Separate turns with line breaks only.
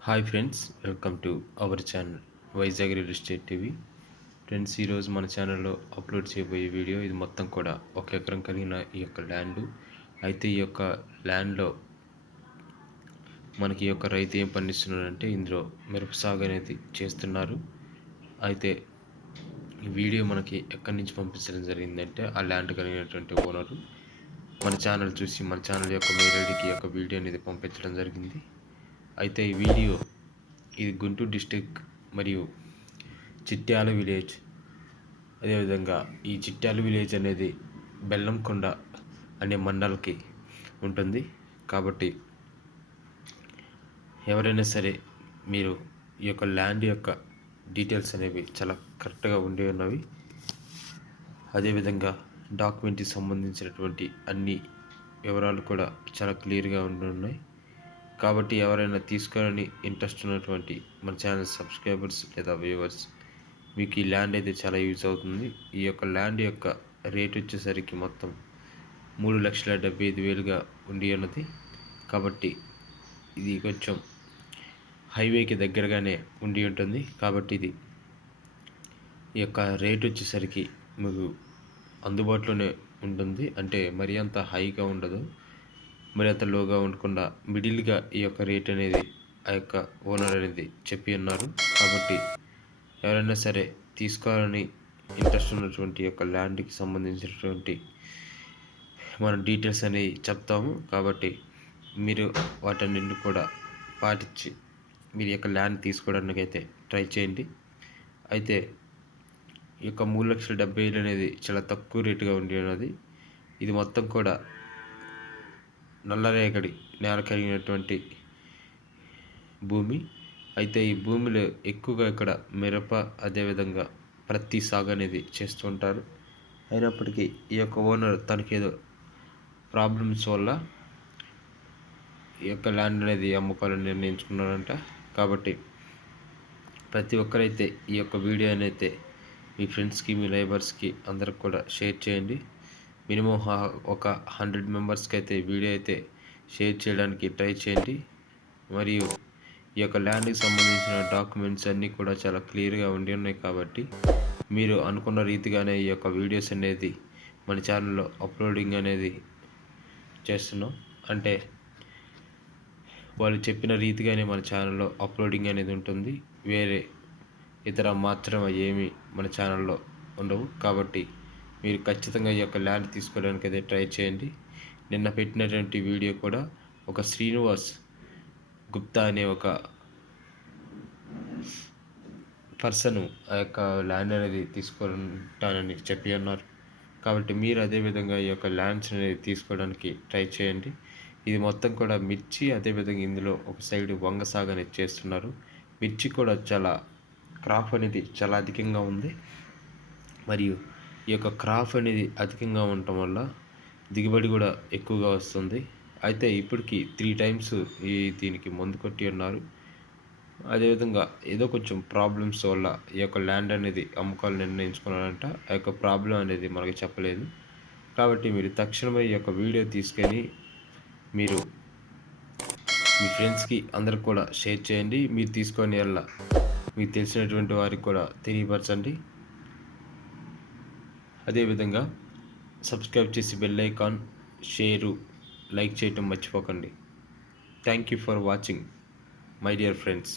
Hi friends welcome to our channel Vizag real estate TV friends ఈరోజు మన ఛానల్లో upload చేయబోయే వీడియో ఇది మొత్తం కూడా ఒక ఎకరం కలిగిన ఈ యొక్క ల్యాండ్ అయితే ఈ యొక్క ల్యాండ్లో మనకి ఈ యొక్క రైతు ఏం పండిస్తున్నాడంటే ఇందులో మిరప సాగు అనేది చేస్తున్నారు. అయితే ఈ వీడియో మనకి ఎక్కడి నుంచి పంపించడం జరిగిందంటే ఆ ల్యాండ్ కలిగినటువంటి ఓనరు మన ఛానల్ చూసి మన ఛానల్ యొక్క మెయిల్ ఐడికి యొక్క వీడియో అనేది పంపించడం జరిగింది. అయితే ఈ వీడియో ఇది గుంటూరు డిస్టిక్ మరియు చిట్యాల విలేజ్. అదేవిధంగా ఈ చిట్యాల విలేజ్ అనేది బెల్లంకొండ అనే మండలకి ఉంటుంది. కాబట్టి ఎవరైనా సరే మీరు ఈ యొక్క ల్యాండ్ యొక్క డీటెయిల్స్ అనేవి చాలా కరెక్ట్గా ఉండి ఉన్నవి. అదేవిధంగా డాక్యుమెంట్కి సంబంధించినటువంటి అన్ని వివరాలు కూడా చాలా క్లియర్గా ఉండి ఉన్నాయి. కాబట్టి ఎవరైనా తీసుకోవాలని ఇంట్రెస్ట్ ఉన్నటువంటి మన ఛానల్ సబ్స్క్రైబర్స్ లేదా వ్యూవర్స్ మీకు ఈ ల్యాండ్ అయితే చాలా యూజ్ అవుతుంది. ఈ యొక్క ల్యాండ్ యొక్క రేట్ వచ్చేసరికి మొత్తం మూడు లక్షల డెబ్బై ఐదు వేలుగా ఉండి ఉన్నది. కాబట్టి ఇది కొంచెం హైవేకి దగ్గరగానే ఉండి ఉంటుంది. కాబట్టి ఇది ఈ యొక్క రేట్ వచ్చేసరికి మీకు అందుబాటులోనే ఉంటుంది. అంటే మరీ అంత హైగా ఉండదు. మరి అంత లోగా ఉండకుండా మిడిల్గా ఈ యొక్క రేట్ అనేది ఆ యొక్క ఓనర్ అనేది చెప్పి ఉన్నారు. కాబట్టి ఎవరైనా సరే తీసుకోవాలని ఇంట్రెస్ట్ ఉన్నటువంటి యొక్క ల్యాండ్కి సంబంధించినటువంటి మన డీటెయిల్స్ అనేవి చెప్తాము. కాబట్టి మీరు వాటన్నింటిని కూడా పాటించి మీరు యొక్క ల్యాండ్ తీసుకోవడానికి అయితే ట్రై చేయండి. అయితే ఈ యొక్క మూడు లక్షల డెబ్బై వేలు అనేది చాలా తక్కువ రేటుగా ఉండి ఉన్నది. ఇది మొత్తం కూడా నల్లరేగడి నేల కలిగినటువంటి భూమి. అయితే ఈ భూమిలో ఎక్కువగా ఇక్కడ మిరప అదేవిధంగా ప్రతి సాగు అనేది చేస్తూ ఉంటారు. అయినప్పటికీ ఈ యొక్క ఓనర్ తనకేదో ప్రాబ్లమ్స్ వల్ల ఈ యొక్క ల్యాండ్ అనేది అమ్ముకోవాలని నిర్ణయించుకున్నారంట కాబట్టి ప్రతి ఒక్కరైతే ఈ యొక్క వీడియో అయితే మీ ఫ్రెండ్స్కి మీ నైబర్స్కి అందరికి కూడా షేర్ చేయండి. మినిమం ఒక హండ్రెడ్ మెంబర్స్కి అయితే వీడియో అయితే షేర్ చేయడానికి ట్రై చేయండి. మరియు ఈ యొక్క ల్యాండ్కి సంబంధించిన డాక్యుమెంట్స్ అన్నీ కూడా చాలా క్లియర్గా ఉండి ఉన్నాయి కాబట్టి మీరు అనుకున్న రీతిగానే ఈ యొక్క వీడియోస్ అనేది మన ఛానల్లో అప్లోడింగ్ అనేది చేస్తున్నాం. అంటే వాళ్ళు చెప్పిన రీతిగానే మన ఛానల్లో అప్లోడింగ్ అనేది ఉంటుంది. వేరే ఇతర మాత్రం ఏమి మన ఛానల్లో ఉండవు. కాబట్టి మీరు ఖచ్చితంగా ఈ యొక్క ల్యాండ్ తీసుకోవడానికి అయితే ట్రై చేయండి. నిన్న పెట్టినటువంటి వీడియో కూడా ఒక శ్రీనివాస్ గుప్తా అనే ఒక పర్సన్ ఆ యొక్క ల్యాండ్ అనేది తీసుకుంటానని చెప్పి ఉన్నారు కాబట్టి మీరు అదేవిధంగా ఈ యొక్క ల్యాండ్స్ అనేది తీసుకోవడానికి ట్రై చేయండి. ఇది మొత్తం కూడా మిర్చి అదేవిధంగా ఇందులో ఒక సైడ్ వంగ సాగు అనేది చేస్తున్నారు. మిర్చి కూడా చాలా క్రాప్ అనేది చాలా అధికంగా ఉంది. మరియు ఈ యొక్క క్రాప్ అనేది అధికంగా ఉండటం వల్ల దిగుబడి కూడా ఎక్కువగా వస్తుంది. అయితే ఇప్పటికి త్రీ టైమ్స్ ఈ దీనికి మందు కొట్టి ఉన్నారు. అదేవిధంగా ఏదో కొంచెం ప్రాబ్లమ్స్ వల్ల ఈ యొక్క ల్యాండ్ అనేది అమ్మకాలు నిర్ణయించుకున్నారంట. ఆ యొక్క ప్రాబ్లం అనేది మనకు చెప్పలేదు. కాబట్టి మీరు తక్షణమే ఈ యొక్క వీడియో తీసుకొని మీరు మీ ఫ్రెండ్స్కి అందరికి కూడా షేర్ చేయండి. మీరు తీసుకొని వల్ల మీకు తెలిసినటువంటి వారికి కూడా తెలియపరచండి. అదేవిధంగా సబ్స్క్రైబ్ చేసి బెల్ ఐకాన్ షేరు లైక్ చేయటం మర్చిపోకండి. Thank you for watching my dear friends